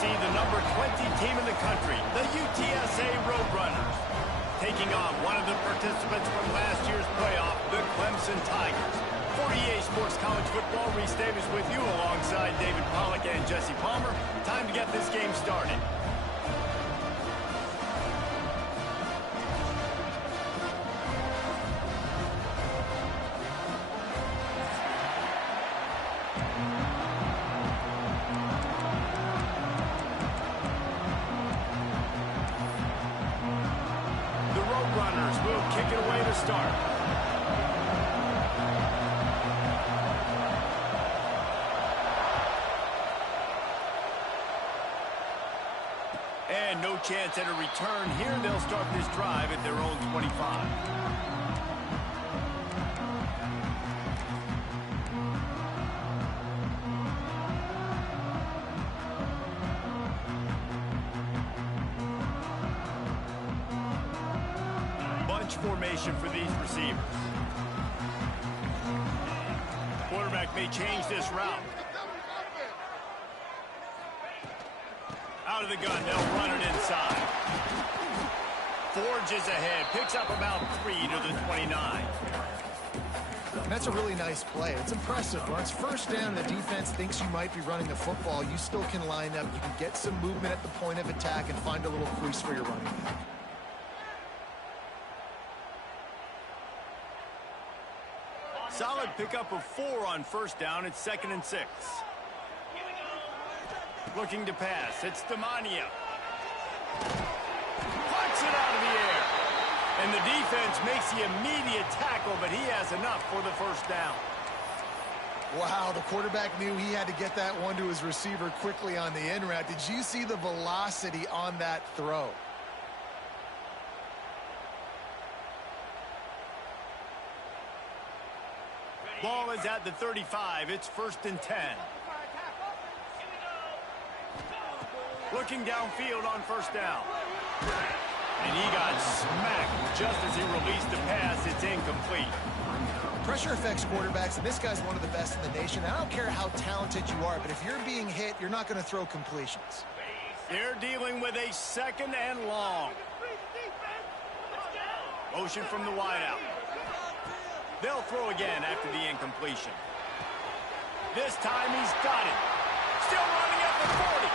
see the number 20 team in the country, the UTSA Roadrunners, taking on one of the participants from last year's playoff, the Clemson Tigers. For EA Sports College Football, Reese Davis with you alongside David Pollack and Jesse Palmer. Time to get this game started. Kick it away to start. And no chance at a return here. They'll start this drive at their own 25. Formation for these receivers. Quarterback may change this route. Out of the gun, they'll run it inside. Forges ahead, picks up about 3 to the 29. That's a really nice play. It's impressive. When it's first down, the defense thinks you might be running the football. You still can line up. You can get some movement at the point of attack and find a little crease for your running back. Solid pickup of 4 on first down. It's 2nd and 6. Looking to pass. It's Demania. Puts it out of the air. And the defense makes the immediate tackle, but he has enough for the first down. Wow, the quarterback knew he had to get that one to his receiver quickly on the in route. Did you see the velocity on that throw? Ball is at the 35. It's 1st and 10. Looking downfield on first down. And he got smacked just as he released the pass. It's incomplete. Pressure affects quarterbacks, and this guy's one of the best in the nation. I don't care how talented you are, but if you're being hit, you're not going to throw completions. They're dealing with a 2nd and long. Motion from the wideout. They'll throw again after the incompletion. This time he's got it. Still running at the 40.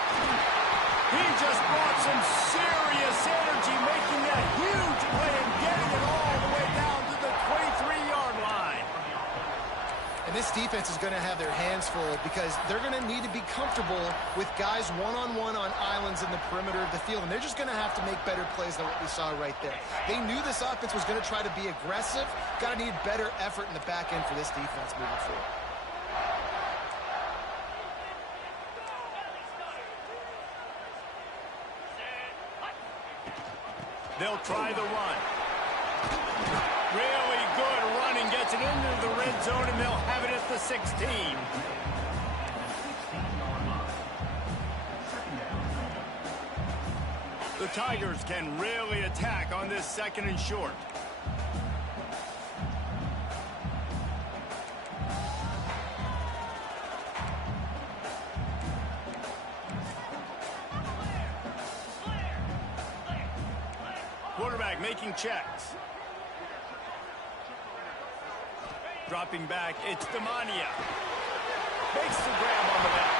He just brought some serious energy, making that huge play and getting it all the way down to the 23-yard line. And this defense is going to have their hands full because they're going to need to be comfortable with guys one-on-one on islands in the perimeter of the field. And they're just going to have to make better plays than what we saw right there. They knew this offense was going to try to be aggressive. Got to need better effort in the back end for this defense moving forward. They'll try the run. Really good running, gets it into the red zone, and they'll have it at the 16. The Tigers can really attack on this 2nd and short. Quarterback making checks. Dropping back, it's Demania. Makes the grab on the back.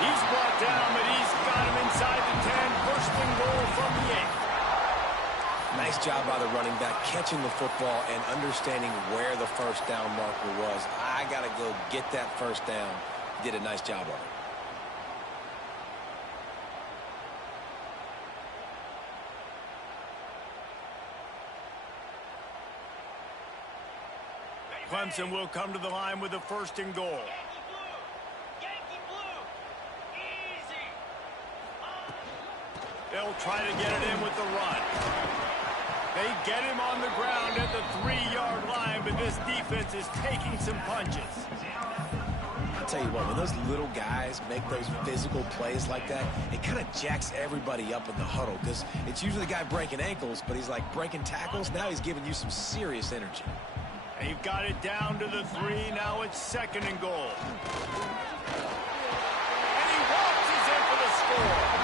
He's brought down, but he's got him inside the 10. 1st and goal from the 8. Nice job by the running back, catching the football and understanding where the first down marker was. I got to go get that first down. Did a nice job on it. Clemson will come to the line with a 1st and goal. They'll try to get it in with the run. They get him on the ground at the 3-yard line, but this defense is taking some punches. I'll tell you what, when those little guys make those physical plays like that, it kind of jacks everybody up in the huddle because it's usually the guy breaking ankles, but he's like breaking tackles. Now he's giving you some serious energy. They've got it down to the 3. Now it's 2nd and goal. And he walks in for the score.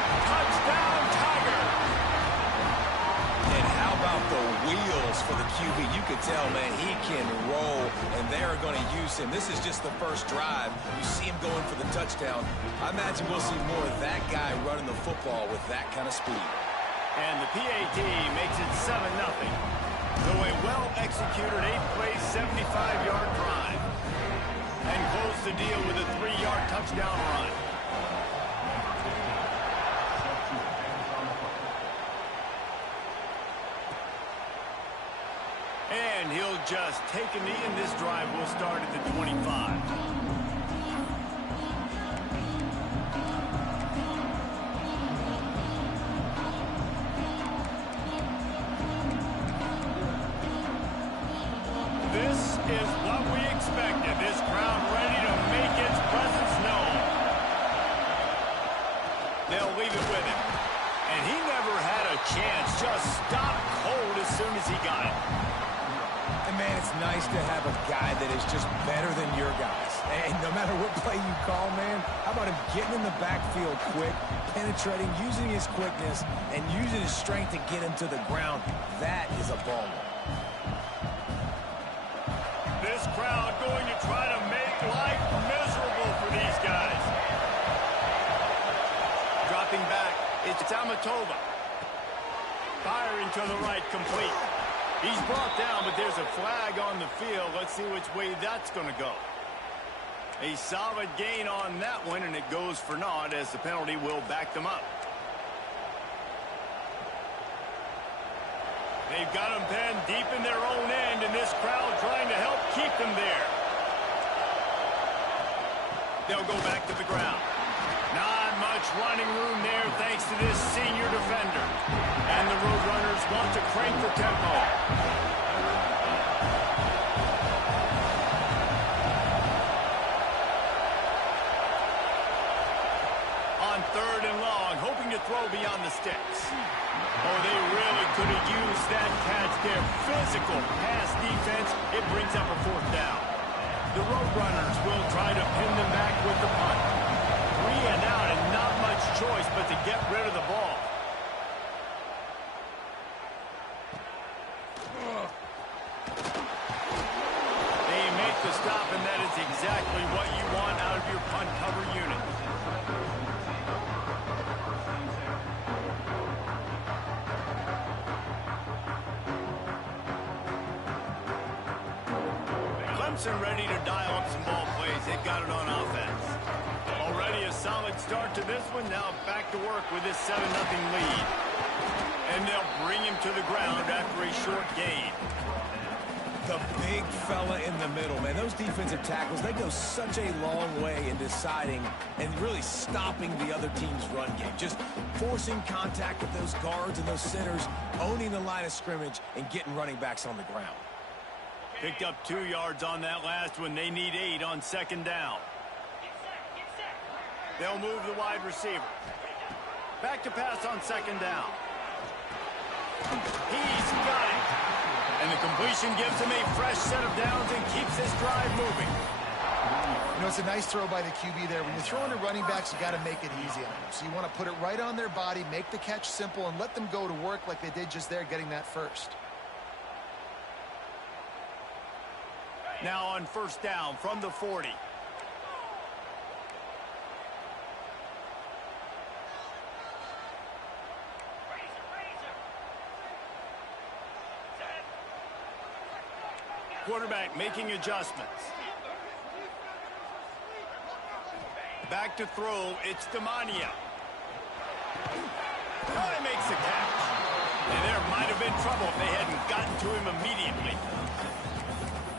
the wheels for the QB. You could tell, man, he can roll, and they're going to use him. This is just the first drive. You see him going for the touchdown. I imagine we'll see more of that guy running the football with that kind of speed. And the PAT makes it 7-0. So a well-executed 8-play, 75-yard drive. And close the deal with a 3-yard touchdown run. And he'll just take a knee, and this drive will start at the 25. This is what we expected. This crowd ready to make its presence known. They'll leave it with him. And he never had a chance. Just stopped cold as soon as he got it. And, man, it's nice to have a guy that is just better than your guys. And no matter what play you call, man, how about him getting in the backfield quick, penetrating, using his quickness, and using his strength to get him to the ground. That is a baller. This crowd going to try to make life miserable for these guys. Dropping back, it's Amatova. Firing to the right, complete. He's brought down, but there's a flag on the field. Let's see which way that's going to go. A solid gain on that one, and it goes for naught as the penalty will back them up. They've got them penned deep in their own end, and this crowd trying to help keep them there. They'll go back to the ground. Not much running room there thanks to this senior defender. And the Roadrunners want to crank the tempo. On 3rd and long, hoping to throw beyond the sticks. Oh, they really could have used that catch there. Physical pass defense. It brings up a 4th down. The Roadrunners will try to pin them back with the punt. 3 and out, and not much choice but to get rid of the ball. They make the stop, and that is exactly what you want out of your punt cover unit. Clemson ready to dial up some ball plays. They've got it on offense. Already a solid start to this one. Now back to work with this 7-0 lead. And they'll bring him to the ground after a short gain. The big fella in the middle, man. Those defensive tackles, they go such a long way in deciding and really stopping the other team's run game. Just forcing contact with those guards and those centers, owning the line of scrimmage, and getting running backs on the ground. Picked up 2 yards on that last one. They need 8 on 2nd down. They'll move the wide receiver. Back to pass on 2nd down. He's got it. And the completion gives him a fresh set of downs and keeps this drive moving. You know, it's a nice throw by the QB there. When you're throwing to running backs, you got to make it easy on them. So you want to put it right on their body, make the catch simple, and let them go to work like they did just there, getting that first. Now on 1st down from the 40. Quarterback making adjustments. Back to throw. It's Demania. Oh, he makes the catch. And there might have been trouble if they hadn't gotten to him immediately.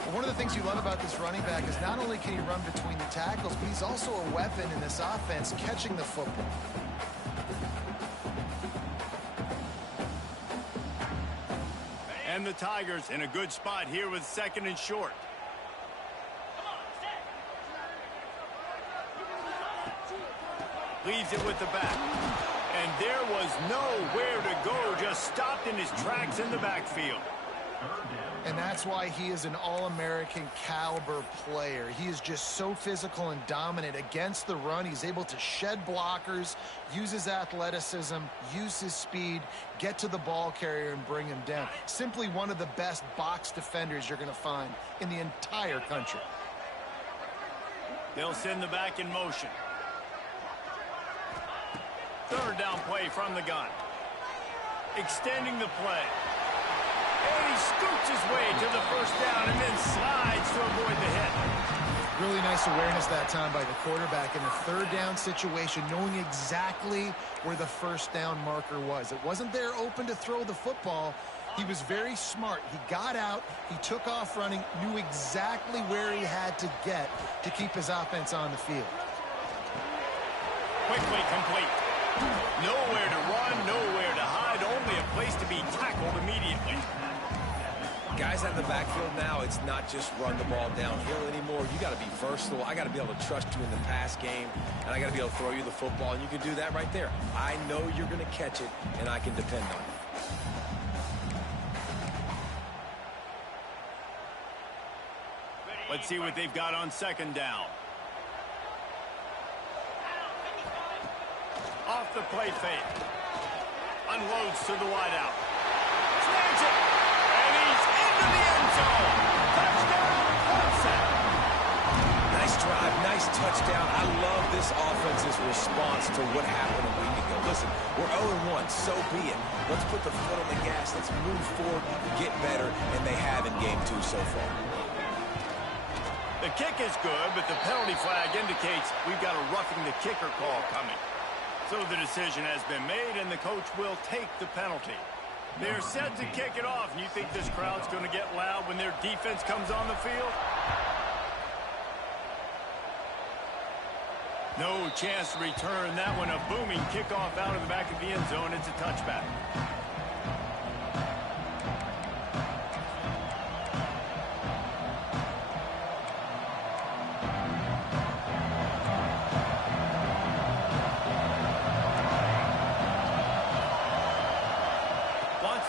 Well, one of the things you love about this running back is not only can he run between the tackles, but he's also a weapon in this offense catching the football. And the Tigers in a good spot here with 2nd and short. Leaves it with the back. And there was nowhere to go, just stopped in his tracks in the backfield. And that's why he is an All-American caliber player. He is just so physical and dominant against the run. He's able to shed blockers, use his athleticism, use his speed, get to the ball carrier and bring him down. Simply one of the best box defenders you're going to find in the entire country. They'll send the back in motion. Third down play from the gun. Extending the play. And he scoots his way to the first down and then slides to avoid the hit. Really nice awareness that time by the quarterback in a third down situation, knowing exactly where the first down marker was. It wasn't there open to throw the football. He was very smart. He got out, he took off running, knew exactly where he had to get to keep his offense on the field. Quickly complete. Nowhere to run, nowhere to hide, only a place to be tackled immediately. Guys out in the backfield now, it's not just run the ball downhill anymore. You got to be versatile. I got to be able to trust you in the pass game, and I got to be able to throw you the football, and you can do that right there. I know you're going to catch it, and I can depend on it. Let's see what they've got on second down. Off the play fake. Unloads to the wideout. Snags it. And he's into the end zone. Touchdown, Clemson. Nice drive, nice touchdown. I love this offense's response to what happened a week ago. Listen, we're 0-1, so be it. Let's put the foot on the gas. Let's move forward, get better, and they have in game 2 so far. The kick is good, but the penalty flag indicates we've got a roughing the kicker call coming. So the decision has been made, and the coach will take the penalty. They're set to kick it off, and you think this crowd's going to get loud when their defense comes on the field? No chance to return that one. A booming kickoff out of the back of the end zone. It's a touchback.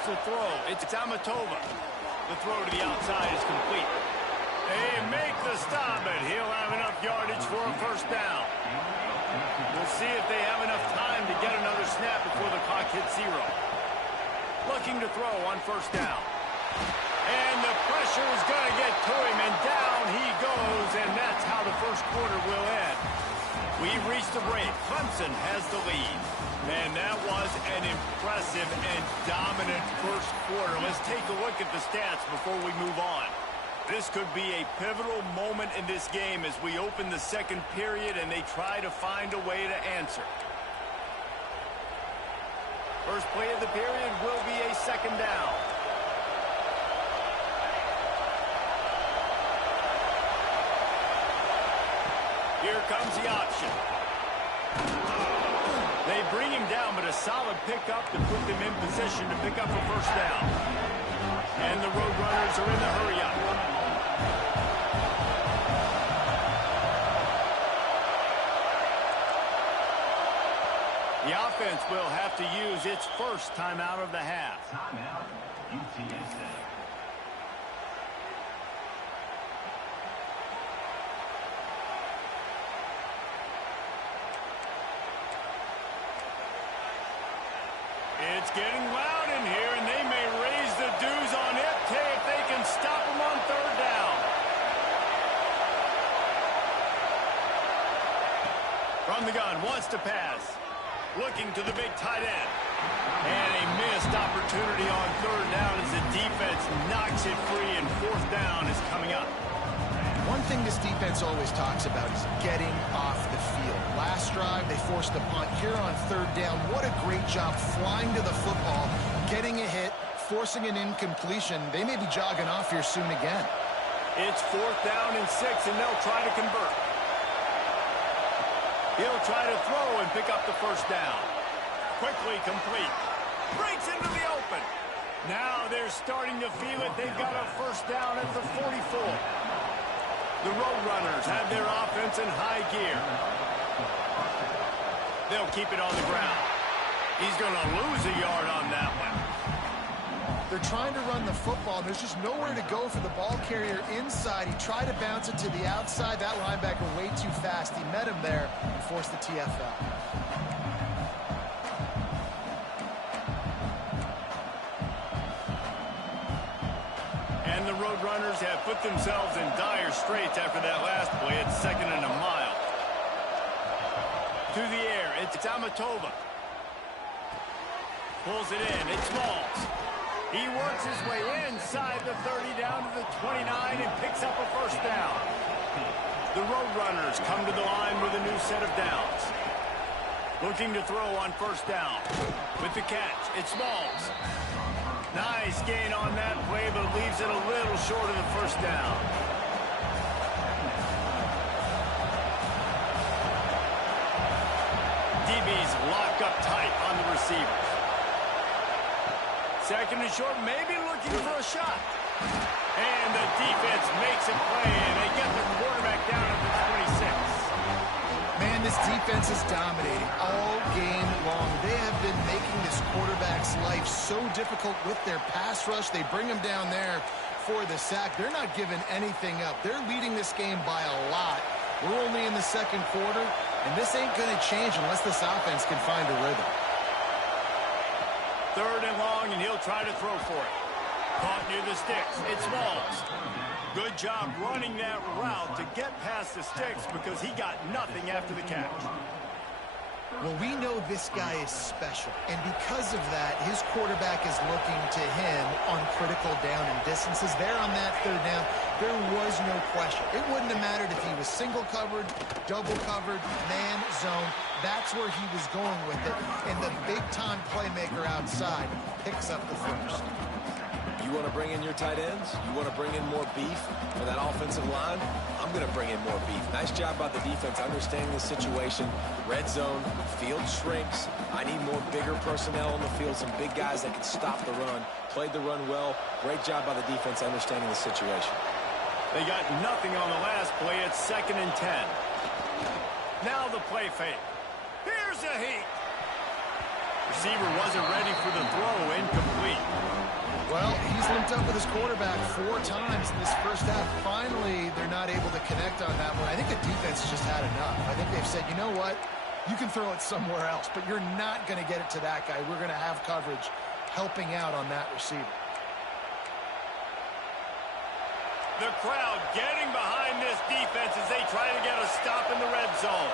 To throw. It's Amatova. The throw to the outside is complete. They make the stop, but he'll have enough yardage for a first down. We'll see if they have enough time to get another snap before the clock hits 0. Looking to throw on first down. And the pressure is going to get to him, and down he goes, and that's how the first quarter will end. We've reached the break. Clemson has the lead. And that was an impressive and dominant first quarter. Let's take a look at the stats before we move on. This could be a pivotal moment in this game as we open the second period and they try to find a way to answer. First play of the period will be a second down. Here comes the option. They bring him down, but a solid pickup to put them in position to pick up a first down. And the Roadrunners are in the hurry-up. The offense will have to use its first timeout of the half. Timeout, UTSA. It's getting loud in here, and they may raise the dues on it if they can stop them on third down. From the gun, wants to pass. Looking to the big tight end. And a missed opportunity on third down as the defense knocks it free, and fourth down is coming up. One thing this defense always talks about is getting off the field. Last drive, they forced a punt. Here on third down, what a great job flying to the football, getting a hit, forcing an incompletion. They may be jogging off here soon again. It's fourth down and 6, and they'll try to convert. He'll try to throw and pick up the first down. Quickly complete. Breaks into the open. Now they're starting to feel it. They've got a first down at the 44. The Roadrunners have their offense in high gear. They'll keep it on the ground. He's going to lose a yard on that one. They're trying to run the football. There's just nowhere to go for the ball carrier inside. He tried to bounce it to the outside. That linebacker way too fast. He met him there and forced the TFL. And the Roadrunners have put themselves in dire straits after that last play. It's 2nd and a mile. To the air, it's Amatova. Pulls it in, it's Smalls. He works his way inside the 30 down to the 29 and picks up a first down. The Roadrunners come to the line with a new set of downs. Looking to throw on first down. With the catch, it's Smalls. Nice gain on that play, but leaves it a little short of the first down. DB's locked up tight on the receivers. 2nd and short, maybe looking for a shot. And the defense makes a play, and they get the quarterback down at the 26. Man, this defense is dominating all game long. They have been making this quarterback's life so difficult with their pass rush. They bring him down there for the sack. They're not giving anything up. They're leading this game by a lot. We're only in the 2nd quarter, and this ain't going to change unless this offense can find a rhythm. 3rd and long, and he'll try to throw for it. Caught near the sticks. It's Smalls. Good job running that route to get past the sticks because he got nothing after the catch. Well, we know this guy is special, and because of that, his quarterback is looking to him on critical down and distances. There on that 3rd down, there was no question. It wouldn't have mattered if he was single covered, double covered, man, zone. That's where he was going with it, and the big-time playmaker outside picks up the first. You want to bring in your tight ends? You want to bring in more beef for that offensive line? I'm going to bring in more beef. Nice job by the defense understanding the situation. Red zone, field shrinks. I need more bigger personnel on the field, some big guys that can stop the run. Played the run well. Great job by the defense understanding the situation. They got nothing on the last play. It's 2nd and 10. Now the play fake. Here's a heat. Receiver wasn't ready for the throw. Incomplete. Well, he's linked up with his quarterback 4 times in this first half. Finally, they're not able to connect on that one. I think the defense just had enough. I think they've said, you know what? You can throw it somewhere else, but you're not going to get it to that guy. We're going to have coverage helping out on that receiver. The crowd getting behind this defense as they try to get a stop in the red zone.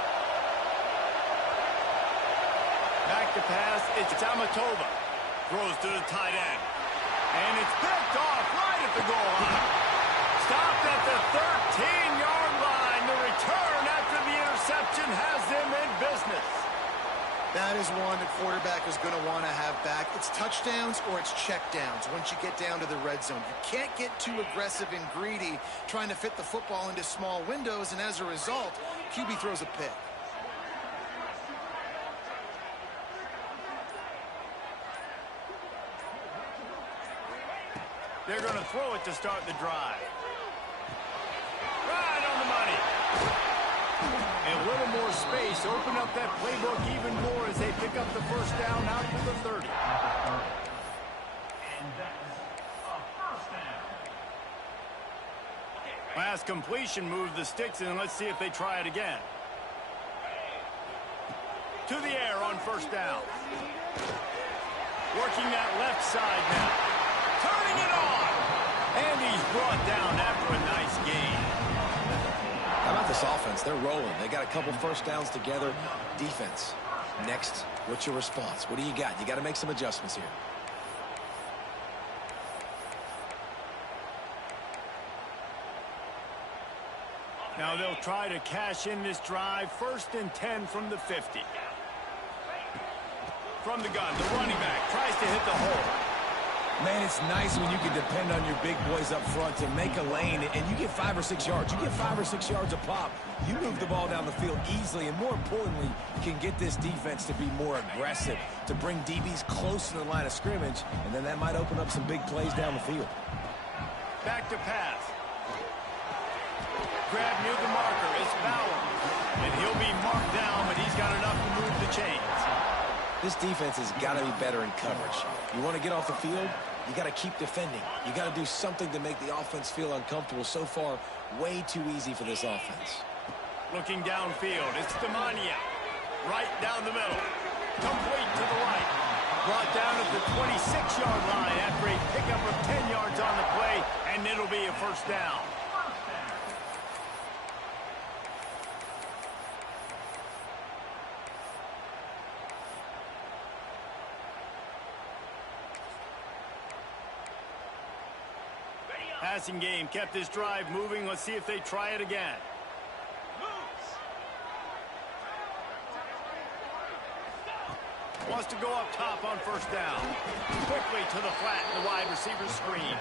Back to pass, it's Amatova. Throws to the tight end. And it's picked off right at the goal line. Stopped at the 13-yard line. The return after the interception has them in business. That is one the quarterback is going to want to have back. It's touchdowns or it's checkdowns once you get down to the red zone. You can't get too aggressive and greedy trying to fit the football into small windows, and as a result, QB throws a pick. They're going to throw it to start the drive. Right on the money. A little more space. Open up that playbook even more as they pick up the first down out to the 30. And that's a first down. Last completion moved the sticks in. Let's see if they try it again. To the air on first down. Working that left side now. Turning it on. And he's brought down after a nice gain. How about this offense? They're rolling. They got a couple first downs together. Defense. Next, what's your response? What do you got? You got to make some adjustments here. Now they'll try to cash in this drive. 1st and 10 from the 50. From the gun, the running back tries to hit the hole. Man, it's nice when you can depend on your big boys up front to make a lane, and you get 5 or 6 yards. You get 5 or 6 yards a pop. You move the ball down the field easily, and more importantly, can get this defense to be more aggressive, to bring DBs close to the line of scrimmage, and then that might open up some big plays down the field. Back to pass. Grab near the marker. It's Bauer. And he'll be marked down, but he's got enough to move the chains. This defense has got to be better in coverage. You want to get off the field? You got to keep defending. You got to do something to make the offense feel uncomfortable. So far, way too easy for this offense. Looking downfield, it's Demania. Right down the middle. Complete to the right. Brought down at the 26-yard line after a pickup of 10 yards on the play, and it'll be a first down. Passing game kept this drive moving. Let's see if they try it again. Wants to go up top on first down. Quickly to the flat in the wide receiver screen.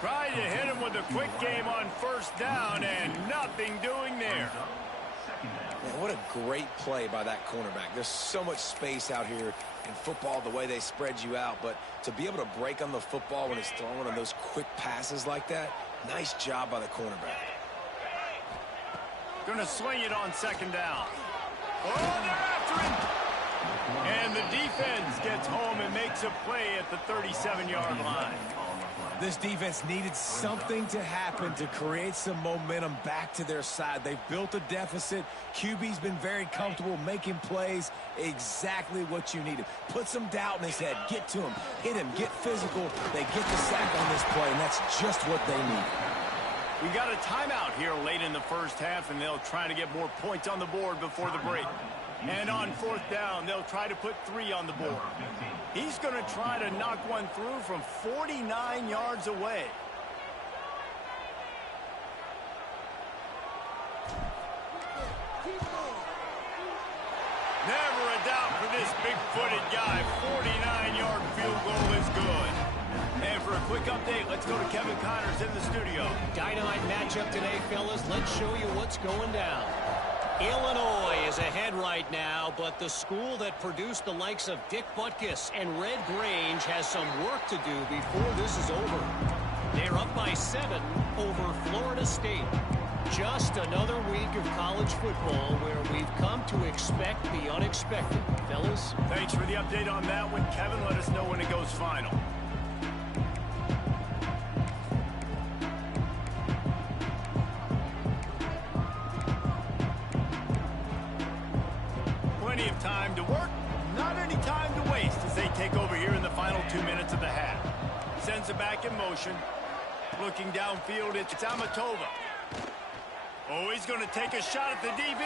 Trying to hit him with a quick game on first down, and nothing doing there. Man, what a great play by that cornerback. There's so much space out here in football, the way they spread you out, but to be able to break on the football when it's thrown on those quick passes like that, nice job by the cornerback. Gonna swing it on second down. Oh, they're after him! And the defense gets home and makes a play at the 37-yard line. This defense needed something to happen to create some momentum back to their side. They've built a deficit. QB's been very comfortable making plays. Exactly what you needed. Put some doubt in his head. Get to him. Hit him. Get physical. They get the sack on this play, and that's just what they need. We got a timeout here late in the first half, and they'll try to get more points on the board before the break. And on fourth down, they'll try to put 3 on the board. He's going to try to knock one through from 49 yards away. Never a doubt for this big-footed guy. 49-yard field goal is good. And for a quick update, let's go to Kevin Connors in the studio. Dynamite matchup today, fellas. Let's show you what's going down. Illinois is ahead right now, but the school that produced the likes of Dick Butkus and Red Grange has some work to do before this is over. They're up by 7 over Florida State. Just another week of college football where we've come to expect the unexpected. Fellas? Thanks for the update on that one, Kevin. Let us know when it goes final. Plenty of time to work, not any time to waste as they take over here in the final 2 minutes of the half. Sends it back in motion. Looking downfield, it's Amatova. Oh, he's going to take a shot at the DB.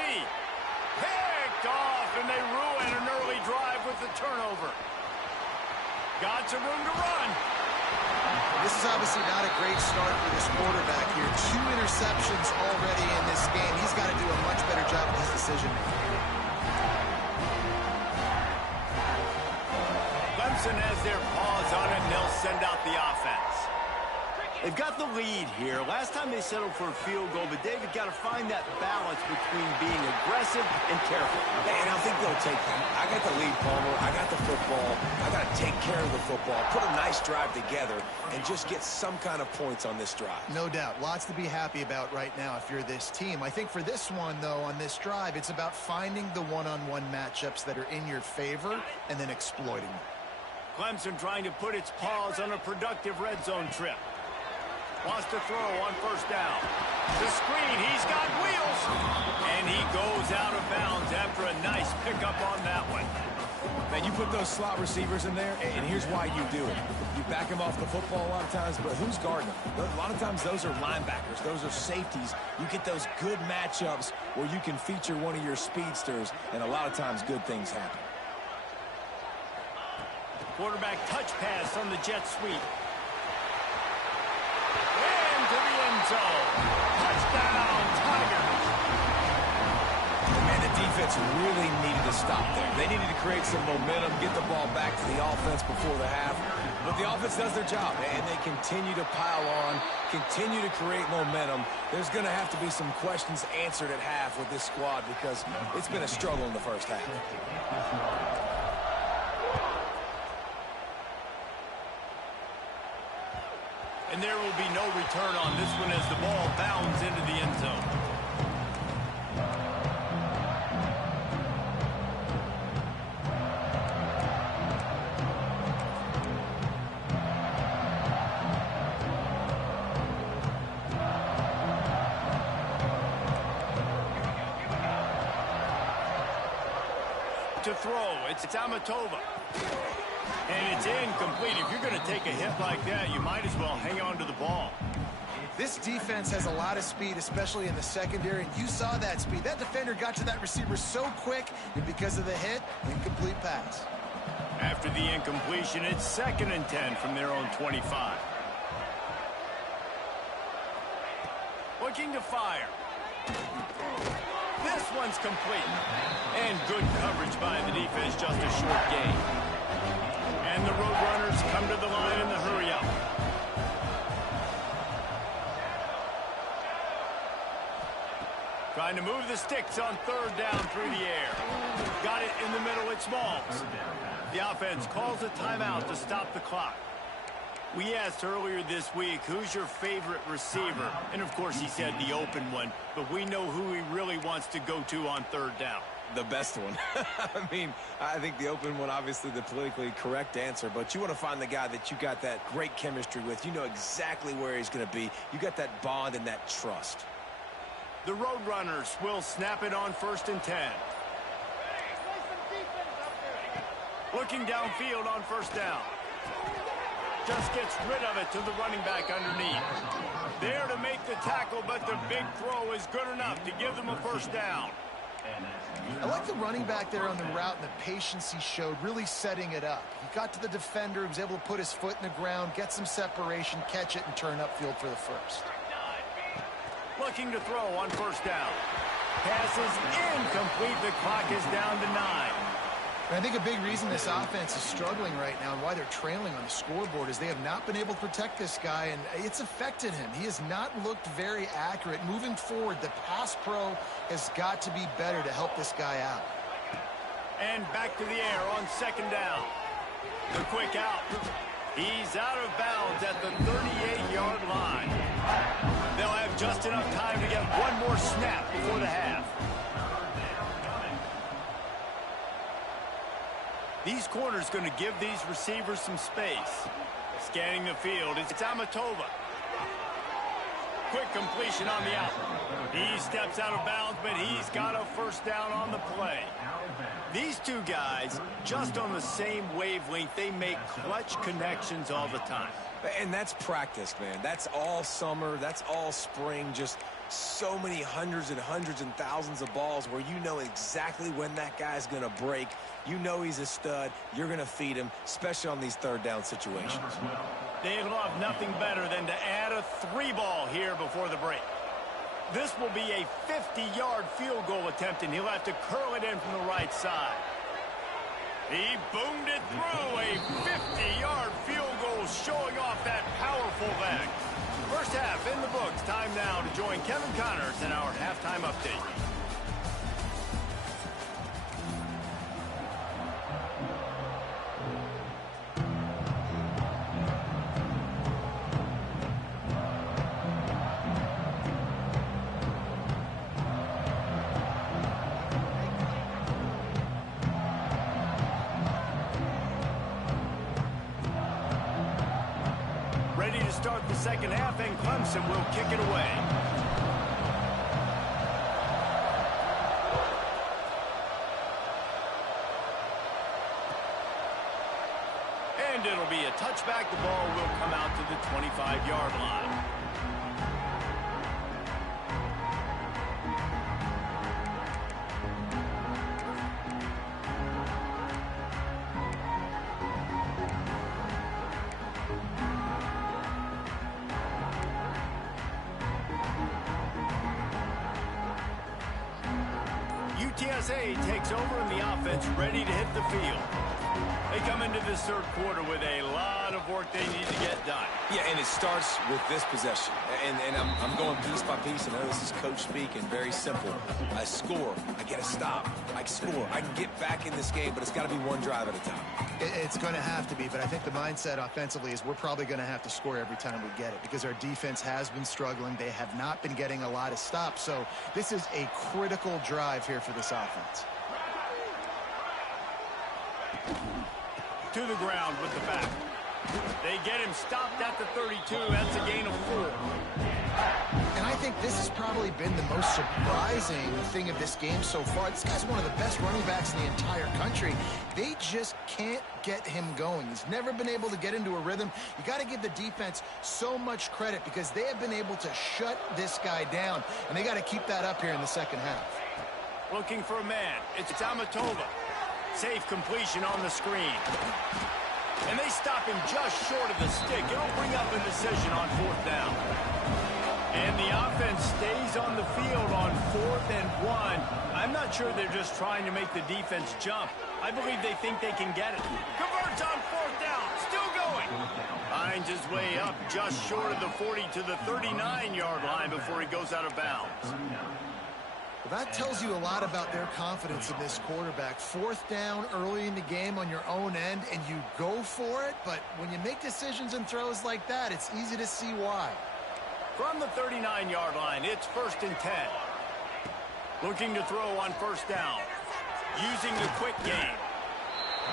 Picked off, and they ruin an early drive with the turnover. Got some room to run. This is obviously not a great start for this quarterback here. 2 interceptions already in this game. He's got to do a much better job with his decision-making. Clemson has their paws on it, and they'll send out the offense. They've got the lead here. Last time they settled for a field goal, but David got to find that balance between being aggressive and careful. And I think they'll take that. I got the lead, Palmer. I got the football. I got to take care of the football, put a nice drive together, and just get some kind of points on this drive. No doubt. Lots to be happy about right now if you're this team. I think for this one, though, on this drive, it's about finding the one-on-one matchups that are in your favor and then exploiting them. Clemson trying to put its paws on a productive red zone trip. Wants to throw on first down. The screen, he's got wheels. And he goes out of bounds after a nice pickup on that one. Man, you put those slot receivers in there, and here's why you do it. You back them off the football a lot of times, but who's guarding them? A lot of times those are linebackers. Those are safeties. You get those good matchups where you can feature one of your speedsters, and a lot of times good things happen. Quarterback touch pass on the jet sweep. Into the end zone. Touchdown, Tigers. Man, the defense really needed to stop there. They needed to create some momentum, get the ball back to the offense before the half. But the offense does their job, and they continue to pile on, continue to create momentum. There's going to have to be some questions answered at half with this squad because it's been a struggle in the first half. And there will be no return on this one as the ball bounds into the end zone. to throw. It's Amatova. And it's incomplete. If you're going to take a hit like that, you might as well hang on to the ball. This defense has a lot of speed, especially in the secondary, and you saw that speed. That defender got to that receiver so quick, and because of the hit, incomplete pass. After the incompletion, it's 2nd and 10 from their own 25. Looking to fire. This one's complete. And good coverage by the defense, just a short gain. And the Roadrunners come to the line in the hurry-up. Trying to move the sticks on 3rd down through the air. Got it in the middle, it's Smalls. The offense calls a timeout to stop the clock. We asked earlier this week, who's your favorite receiver? And of course he said the open one, but we know who he really wants to go to on 3rd down. The best one. I mean, I think the open one, obviously the politically correct answer, but you want to find the guy that you got that great chemistry with. You know exactly where he's going to be. You got that bond and that trust. The Roadrunners will snap it on 1st and 10. Looking downfield on 1st down. Just gets rid of it to the running back underneath. There to make the tackle, but the big throw is good enough to give them a 1st down. I like the running back there on the route and the patience he showed, really setting it up. He got to the defender, he was able to put his foot in the ground, get some separation, catch it, and turn upfield for the 1st. Looking to throw on 1st down. Pass is incomplete. The clock is down to 9. And I think a big reason this offense is struggling right now and why they're trailing on the scoreboard is they have not been able to protect this guy, and it's affected him. He has not looked very accurate. Moving forward, the pass pro has got to be better to help this guy out. And back to the air on 2nd down. The quick out. He's out of bounds at the 38-yard line. They'll have just enough time to get one more snap before the half. These corners going to give these receivers some space. Scanning the field, it's Amatova. Quick completion on the out. He steps out of bounds, but he's got a 1st down on the play. These two guys, just on the same wavelength, they make clutch connections all the time. And that's practice, man. That's all summer. That's all spring. Just so many hundreds and thousands of balls where you know exactly when that guy's going to break. You know he's a stud. You're going to feed him, especially on these 3rd down situations. They'd love nothing better than to add a 3-ball here before the break. This will be a 50-yard field goal attempt, and he'll have to curl it in from the right side. He boomed it through. A 50-yard field goal showing off that powerful leg. 1st half in the books. Time now to join Kevin Connors in our halftime update. Ready to start the 2nd half, and Clemson will kick it away. And it'll be a touchback. The ball will come out to the 25-yard line. UTSA takes over, and the offense ready to hit the field. They come into this 3rd quarter with a lot of work they need to get done. Yeah, and it starts with this possession. And I'm going piece by piece. I know this is coach speak and very simple. I score. I get a stop. I score. I can get back in this game, but it's got to be one drive at a time. It's going to have to be, but I think the mindset offensively is we're probably going to have to score every time we get it because our defense has been struggling. They have not been getting a lot of stops, so this is a critical drive here for this offense. To the ground with the back. They get him stopped at the 32. That's a gain of 4. And I think this has probably been the most surprising thing of this game so far. This guy's one of the best running backs in the entire country. They just can't get him going. He's never been able to get into a rhythm. You got to give the defense so much credit because they have been able to shut this guy down, and they got to keep that up here in the second half. Looking for a man. It's Amatova. Safe completion on the screen. And they stop him just short of the stick. It'll bring up a decision on 4th down. And the offense stays on the field on 4th and 1. I'm not sure they're just trying to make the defense jump. I believe they think they can get it. Converts on 4th down. Still going. Finds his way up just short of the 40 to the 39-yard line before he goes out of bounds. Well, that tells you a lot about their confidence in this quarterback. 4th down early in the game on your own end, and you go for it. But when you make decisions and throws like that, it's easy to see why. From the 39-yard line, it's 1st and 10. Looking to throw on 1st down. Using the quick game.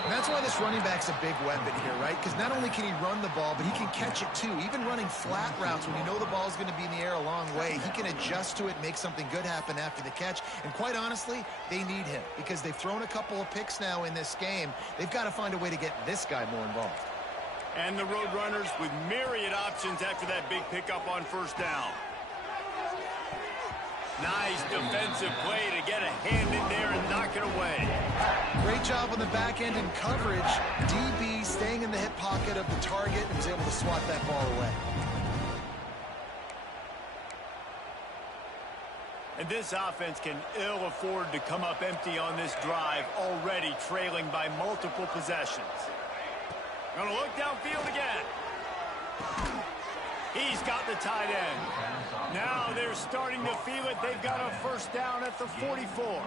And that's why this running back's a big weapon here, right? Because not only can he run the ball, but he can catch it too. Even running flat routes when you know the ball's going to be in the air a long way, he can adjust to it and make something good happen after the catch. And quite honestly, they need him because they've thrown a couple of picks now in this game. They've got to find a way to get this guy more involved. And the Roadrunners with myriad options after that big pickup on 1st down. Nice defensive play to get a hand in there and knock it away. Great job on the back end in coverage. DB staying in the hip pocket of the target and was able to swat that ball away. And this offense can ill afford to come up empty on this drive, already trailing by multiple possessions. Gonna look downfield again. He's got the tight end. Now they're starting to feel it. They've got a 1st down at the 44.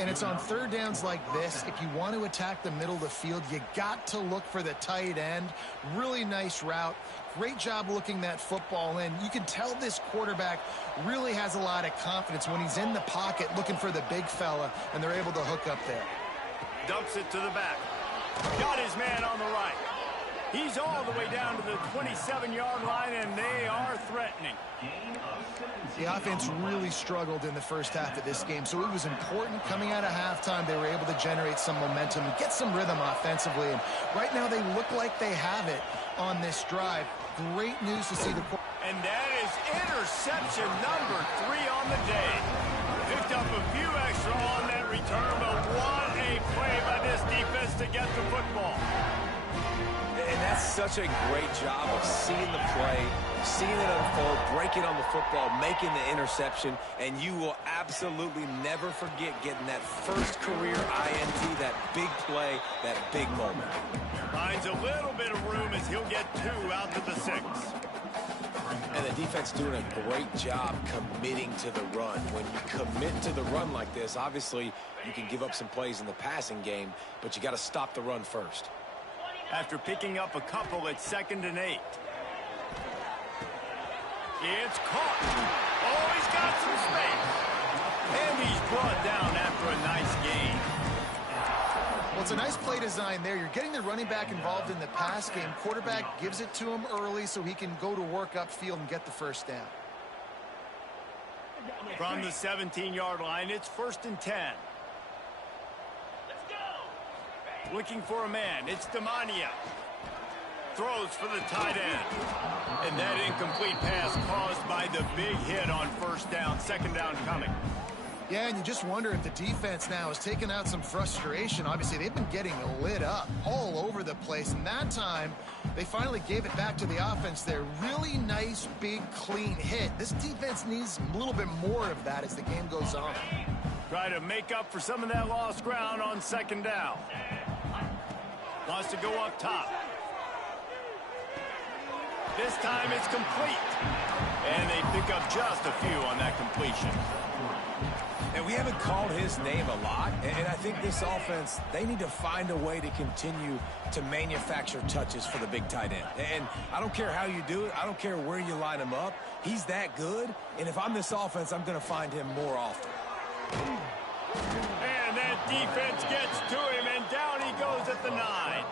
And it's on 3rd downs like this. If you want to attack the middle of the field, you got to look for the tight end. Really nice route. Great job looking that football in. You can tell this quarterback really has a lot of confidence when he's in the pocket looking for the big fella, and they're able to hook up there. Dumps it to the back. Got his man on the right. He's all the way down to the 27-yard line, and they are threatening. The offense really struggled in the first half of this game, so it was important coming out of halftime. They were able to generate some momentum and get some rhythm offensively. And right now they look like they have it on this drive. Great news to see the... And that is interception number 3 on the day. Picked up a few extra on that return, but what a play by this defense to get the football. And that's such a great job of seeing the play, seeing it unfold, breaking on the football, making the interception, and you will absolutely never forget getting that first career INT, that big play, that big moment. Finds a little bit of room as he'll get 2 out to the 6. And the defense doing a great job committing to the run. When you commit to the run like this, obviously you can give up some plays in the passing game, but you got to stop the run first. After picking up a couple at 2nd and 8. It's caught. Oh, he's got some space. And he's brought down after a nice gain. Well, it's a nice play design there. You're getting the running back involved in the pass game. Quarterback gives it to him early so he can go to work upfield and get the 1st down. From the 17-yard line, it's 1st and 10. Looking for a man. It's Demania. Throws for the tight end. And that incomplete pass caused by the big hit on 1st down. 2nd down coming. Yeah, and you just wonder if the defense now is taking out some frustration. Obviously, they've been getting lit up all over the place. And that time, they finally gave it back to the offense there. Really nice, big, clean hit. This defense needs a little bit more of that as the game goes on. Try to make up for some of that lost ground on 2nd down. Wants to go up top. This time it's complete. And they pick up just a few on that completion. And we haven't called his name a lot, and I think this offense, they need to find a way to continue to manufacture touches for the big tight end. And I don't care how you do it. I don't care where you line him up. He's that good, and if I'm this offense, I'm going to find him more often. And that defense gets to him, and down he goes at the 9.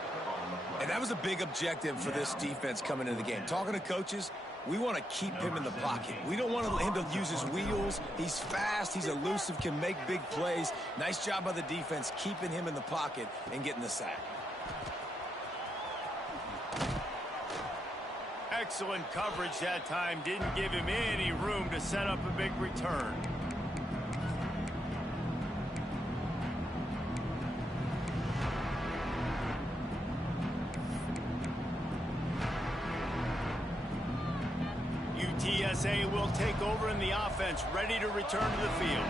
And that was a big objective for this defense coming into the game. Talking to coaches, we want to keep him in the pocket. We don't want him to use his wheels. He's fast, he's elusive, can make big plays. Nice job by the defense keeping him in the pocket and getting the sack. Excellent coverage that time. Didn't give him any room to set up a big return. UTSA will take over in the offense, ready to return to the field.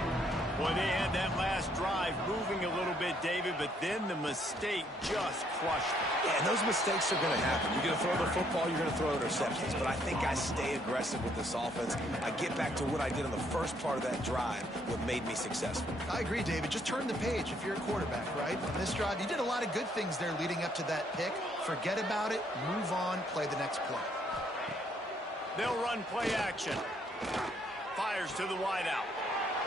Boy, they had that last drive moving a little bit, David, but then the mistake just crushed them. Yeah, and those mistakes are going to happen. You're going to throw the football, you're going to throw interceptions. But I think I stay aggressive with this offense. I get back to what I did on the first part of that drive, what made me successful. I agree, David. Just turn the page if you're a quarterback, right? On this drive, you did a lot of good things there leading up to that pick. Forget about it, move on, play the next play. They'll run play action. Fires to the wideout.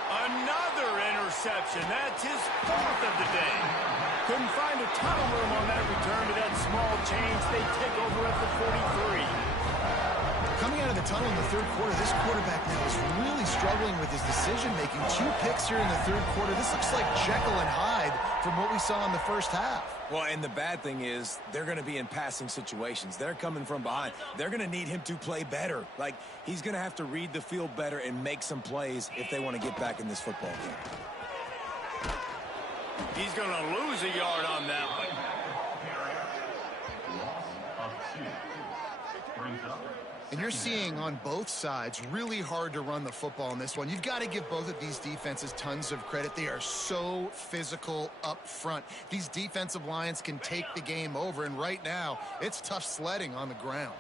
Another interception. That's his fourth of the day. Couldn't find a ton of room on that return to that small change. They take over at the 43. Coming out of the tunnel in the third quarter, this quarterback now is really struggling with his decision-making. 2 picks here in the third quarter. This looks like Jekyll and Hyde from what we saw in the first half. Well, and the bad thing is they're going to be in passing situations. They're coming from behind. They're going to need him to play better. Like, he's going to have to read the field better and make some plays if they want to get back in this football game. He's going to lose a yard on that one. And you're seeing on both sides really hard to run the football in this one. You've got to give both of these defenses tons of credit. They are so physical up front. These defensive lines can take the game over, and right now it's tough sledding on the ground.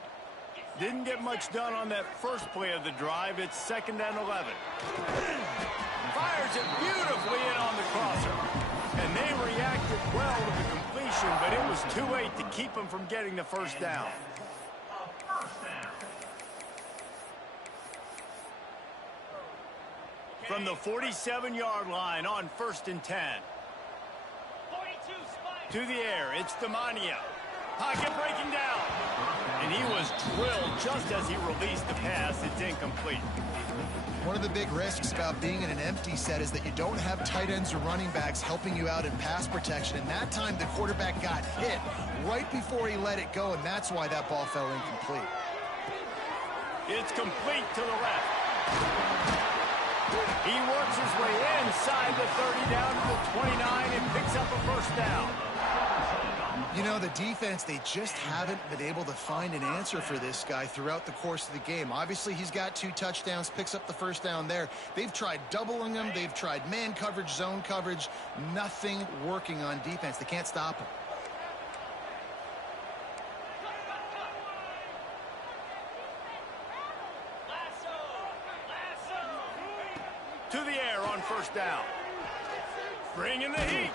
Didn't get much done on that first play of the drive. It's 2nd and 11. Fires it beautifully in on the crosser. And they reacted well to the completion, but it was too late to keep them from getting the first down. From the 47-yard line on 1st and 10. To the air, it's Demania. Pocket breaking down. And he was drilled just as he released the pass. It's incomplete. One of the big risks about being in an empty set is that you don't have tight ends or running backs helping you out in pass protection. And that time the quarterback got hit right before he let it go, and that's why that ball fell incomplete. It's complete to the left. He works his way inside the 30 down to the 29 and picks up a first down. You know, the defense, they just haven't been able to find an answer for this guy throughout the course of the game. Obviously, he's got 2 touchdowns, picks up the first down there. They've tried doubling him. They've tried man coverage, zone coverage. Nothing working on defense. They can't stop him. To the air on first down. Bringing the heat.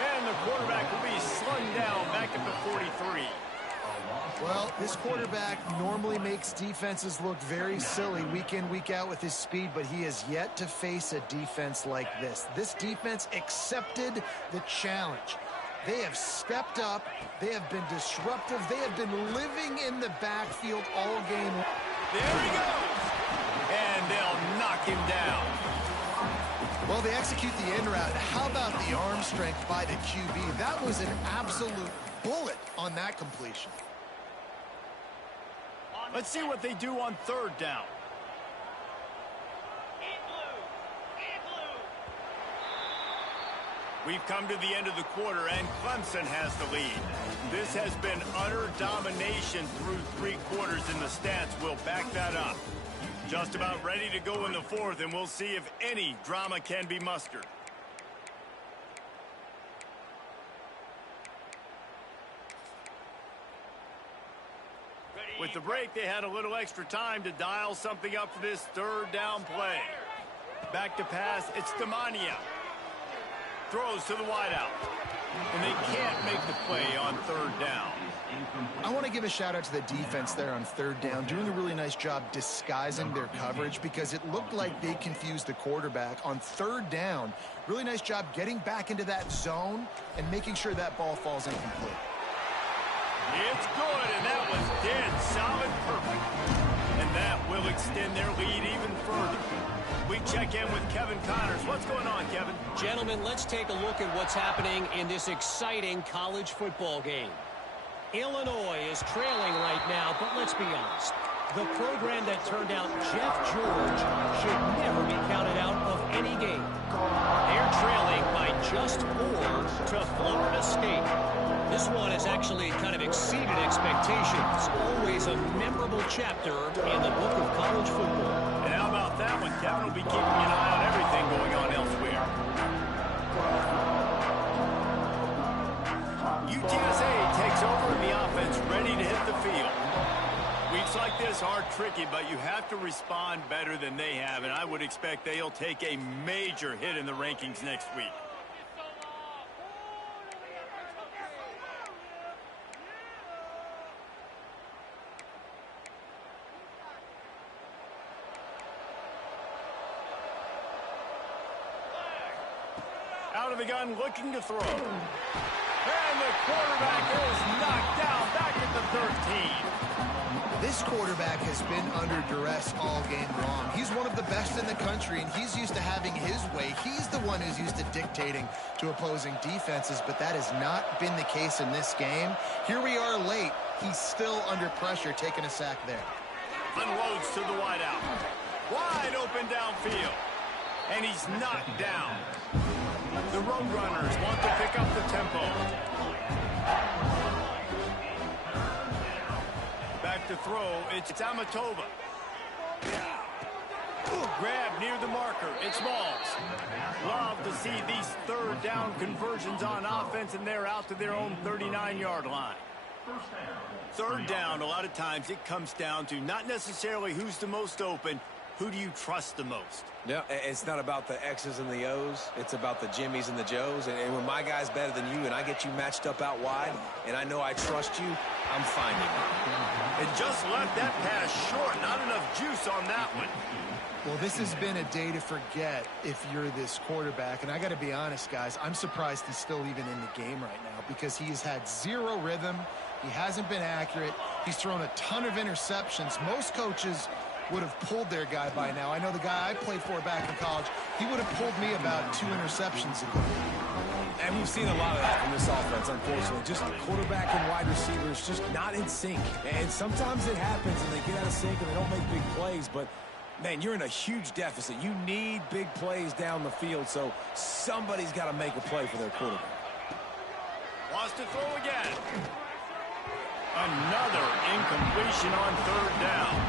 And the quarterback will be slung down back at the 43. Well, this quarterback normally makes defenses look very silly week in, week out with his speed, but he has yet to face a defense like this. This defense accepted the challenge. They have stepped up. They have been disruptive. They have been living in the backfield all game. There he goes. And they'll knock him down. Well, they execute the end route. How about the arm strength by the QB? That was an absolute bullet on that completion. Let's see what they do on 3rd down. We've come to the end of the quarter, and Clemson has the lead. This has been utter domination through 3 quarters, and the stats will back that up. Just about ready to go in the 4th, and we'll see if any drama can be mustered. With the break, they had a little extra time to dial something up for this 3rd down play. Back to pass, it's Demania. Throws to the wideout. And they can't make the play on 3rd down. I want to give a shout out to the defense there on 3rd down, doing a really nice job disguising their coverage because it looked like they confused the quarterback on 3rd down. Really nice job getting back into that zone and making sure that ball falls incomplete. It's good, and that was dead solid perfect. that will extend their lead even further. We check in with Kevin Connors. What's going on, Kevin? Gentlemen, let's take a look at what's happening in this exciting college football game. Illinois is trailing right now, but let's be honest. The program that turned out Jeff George should never be counted out of any game. They're trailing by just 4 to Florida State. This one has actually kind of exceeded expectations. Always a memorable chapter in the book of college football. And how about that one? Kevin will be keeping an eye on everything going on elsewhere. UTSA takes over and the offense ready to hit the field. Weeks like this are tricky, but you have to respond better than they have, and I would expect they'll take a major hit in the rankings next week. Out of the gun, looking to throw. And the quarterback is knocked down back at the 13. This quarterback has been under duress all game long. He's one of the best in the country, and he's used to having his way. He's the one who's used to dictating to opposing defenses, but that has not been the case in this game. Here we are late. He's still under pressure, taking a sack there. Unloads to the wideout. Wide open downfield. And he's knocked down. The Roadrunners want to pick up the tempo. Back to throw, it's Tamatova. Grab near the marker, it's Smalls. Love to see these third down conversions on offense, and they're out to their own 39-yard line. Third down, a lot of times it comes down to not necessarily who's the most open, who do you trust the most? No, it's not about the X's and the O's. It's about the Jimmies and the Joes. And when my guy's better than you and I get you matched up out wide and I know I trust you, I'm finding it. And just left that pass short. Not enough juice on that one. Well, this has been a day to forget if you're this quarterback. And I got to be honest, guys, I'm surprised he's still even in the game right now because he has had zero rhythm. He hasn't been accurate. He's thrown a ton of interceptions. Most coaches would have pulled their guy by now. I know the guy I played for back in college, he would have pulled me about 2 interceptions ago. And we've seen a lot of that from this offense, unfortunately. Just quarterback and wide receivers just not in sync. And sometimes it happens and they get out of sync and they don't make big plays. But, man, you're in a huge deficit. You need big plays down the field, so somebody's got to make a play for their quarterback. Wants to throw again. Another incompletion on third down.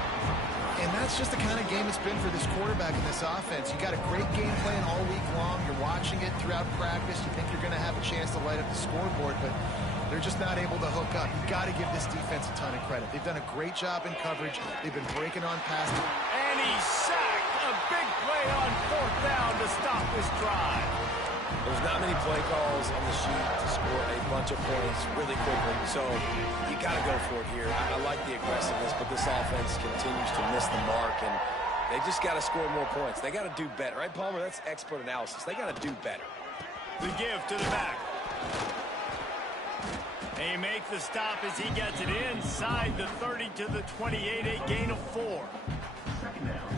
And that's just the kind of game it's been for this quarterback in this offense. You got a great game plan all week long. You're watching it throughout practice. You think you're going to have a chance to light up the scoreboard, but they're just not able to hook up. You got to give this defense a ton of credit. They've done a great job in coverage. They've been breaking on past. And he's sacked. A big play on fourth down to stop this drive. There's not many play calls on the sheet to score a bunch of points really quickly, so you got to go for it here. I like the aggressiveness, but this offense continues to miss the mark, and they just got to score more points. They got to do better, right, Palmer? That's expert analysis. They got to do better. The give to the back. They make the stop as he gets it inside the 30 to the 28, a gain of 4.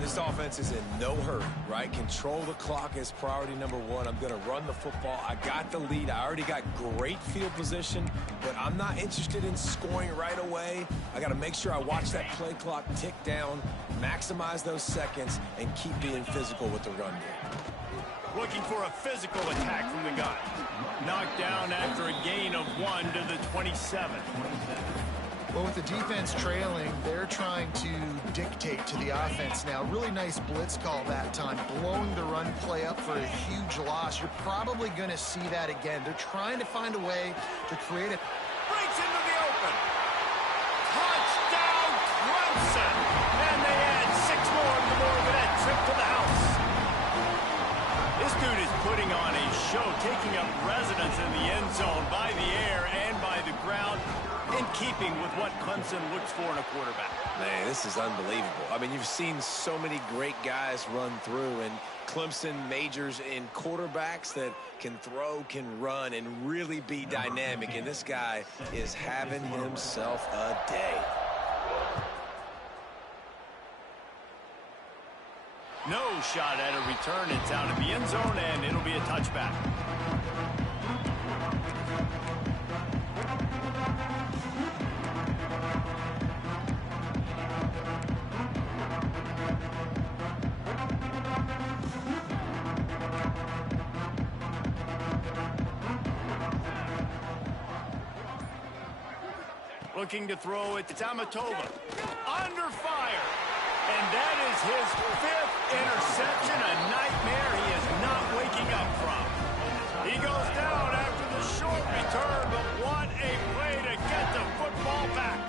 This offense is in no hurry, right? Control the clock is priority number 1. I'm going to run the football. I got the lead. I already got great field position, but I'm not interested in scoring right away. I got to make sure I watch that play clock tick down, maximize those seconds, and keep being physical with the run game. Looking for a physical attack from the gun. Knocked down after a gain of 1 to the 27. Well, with the defense trailing, they're trying to dictate to the offense now. Really nice blitz call that time, blowing the run play up for a huge loss. You're probably going to see that again. They're trying to find a way to create it. Breaks into the open. Touchdown, Clemson. And they add 6 more to the Morgan trip to the house. This dude is putting on a show, taking up residence in the end zone by the air and by the ground, in keeping with what Clemson looks for in a quarterback. Man, this is unbelievable. I mean, you've seen so many great guys run through, and Clemson majors in quarterbacks that can throw, can run, and really be dynamic, and this guy is having himself a day. No shot at a return. It's out of the end zone, and it'll be a touchback. Looking to throw it to Tamatova. Under fire. And that is his 5th interception, a nightmare he is not waking up from. He goes down after the short return, but what a play to get the football back.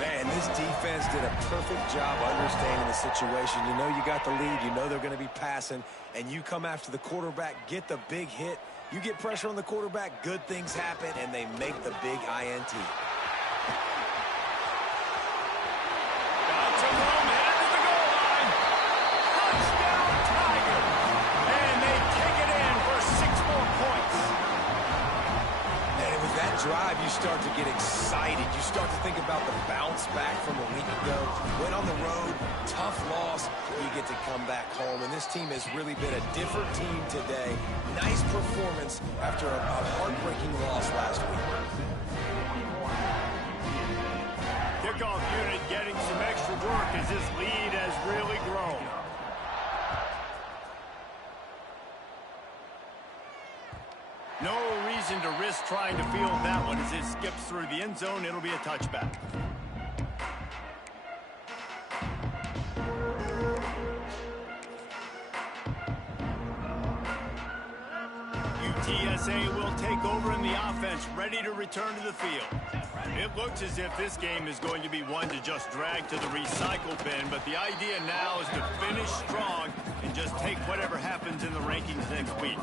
Man, this defense did a perfect job understanding the situation. You know you got the lead. You know they're going to be passing, and you come after the quarterback, get the big hit. You get pressure on the quarterback, good things happen, and they make the big INT. Got some room, headed to the goal line. Touchdown, Tiger. And they take it in for 6 more points. And with that drive, you start to get excited. You start to think about the bounce back from a week ago. Went on the road, tough loss. You get to come back home, and this team has really been a different team today. Nice performance after a heartbreaking loss last week. Kickoff unit getting some extra work as this lead has really grown. No reason to risk trying to field that one as it skips through the end zone. It'll be a touchback. UTSA will take over in the offense, ready to return to the field. It looks as if this game is going to be one to just drag to the recycle bin, but the idea now is to finish strong and just take whatever happens in the rankings next week.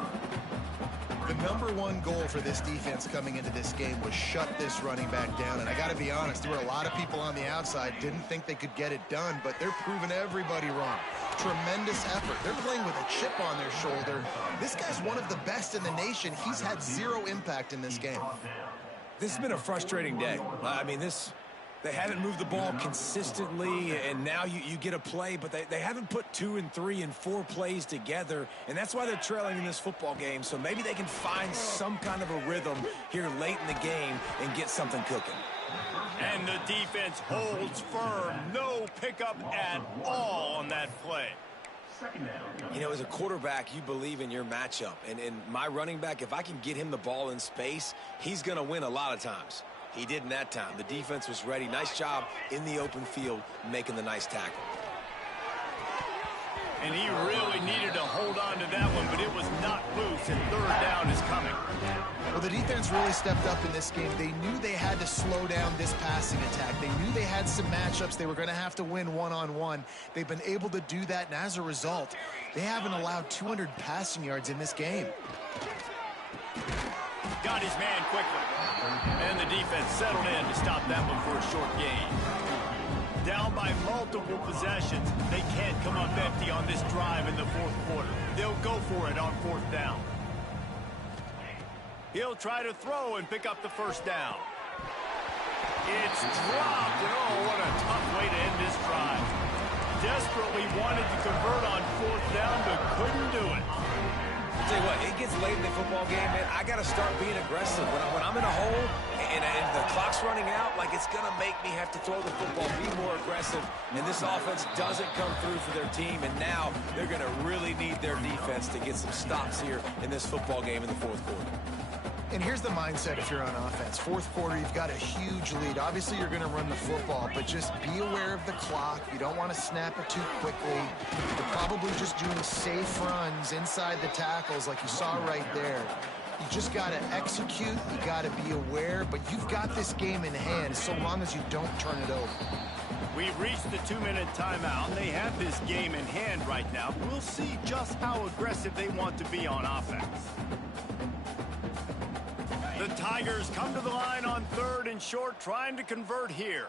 The #1 goal for this defense coming into this game was shut this running back down. And I got to be honest, there were a lot of people on the outside didn't think they could get it done, but they're proving everybody wrong. Tremendous effort. They're playing with a chip on their shoulder. This guy's one of the best in the nation. He's had 0 impact in this game. This has been a frustrating day. I mean, they haven't moved the ball consistently, and now you get a play, but they haven't put 2 and 3 and 4 plays together, and that's why they're trailing in this football game. So maybe they can find some kind of a rhythm here late in the game and get something cooking. And the defense holds firm. No pickup at all on that play. You know, as a quarterback, you believe in your matchup. And my running back, if I can get him the ball in space, he's going to win a lot of times. He did in that time. The defense was ready. Nice job in the open field making the nice tackle. And he really needed to hold on to that one, but it was not loose, and 3rd down is coming. Well, the defense really stepped up in this game. They knew they had to slow down this passing attack. They knew they had some matchups they were going to have to win one-on-one. They've been able to do that, and as a result, they haven't allowed 200 passing yards in this game. Got his man quickly. And the defense settled in to stop that one for a short gain. Down by multiple possessions, they can't come up empty on this drive in the 4th quarter. They'll go for it on 4th down. He'll try to throw and pick up the 1st down. It's dropped, and oh, what a tough way to end this drive. Desperately wanted to convert on 4th down, but couldn't do it. I'll tell you what, it gets late in the football game, man. I got to start being aggressive. When I'm in a hole and the clock's running out, like, it's going to make me have to throw the football, be more aggressive. And this offense doesn't come through for their team, and now they're going to really need their defense to get some stops here in this football game in the 4th quarter. And here's the mindset if you're on offense. 4th quarter, you've got a huge lead. Obviously, you're going to run the football, but just be aware of the clock. You don't want to snap it too quickly. You're probably just doing safe runs inside the tackles like you saw right there. You just got to execute. You got to be aware, but you've got this game in hand so long as you don't turn it over. We've reached the 2-minute timeout, and they have this game in hand right now. We'll see just how aggressive they want to be on offense. The Tigers come to the line on 3rd and short, trying to convert here.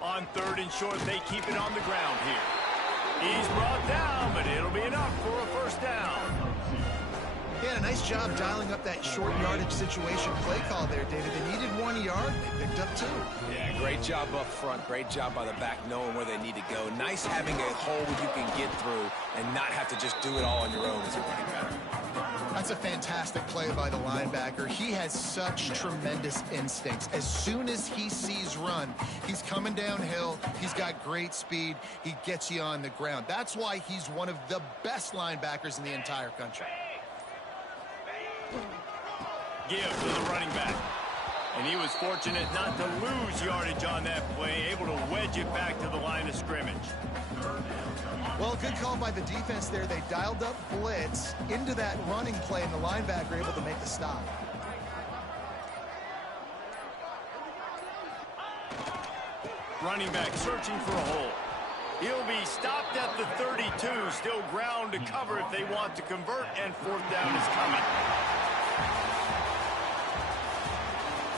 On 3rd and short, they keep it on the ground here. He's brought down, but it'll be enough for a 1st down. Yeah, Nice job dialing up that short yardage situation play call there, David. They needed 1 yard. They picked up 2. Yeah, great job up front. Great job by the back knowing where they need to go. Nice having a hole you can get through and not have to just do it all on your own as a running back. That's a fantastic play by the linebacker. He has such tremendous instincts. As soon as he sees run, he's coming downhill. He's got great speed. He gets you on the ground. That's why he's one of the best linebackers in the entire country. Give to the running back. And he was fortunate not to lose yardage on that play, able to wedge it back to the line of scrimmage. Well, good call by the defense there. They dialed up blitz into that running play, and the linebacker able to make the stop. Running back searching for a hole. He'll be stopped at the 32. Still ground to cover if they want to convert, and 4th down is coming.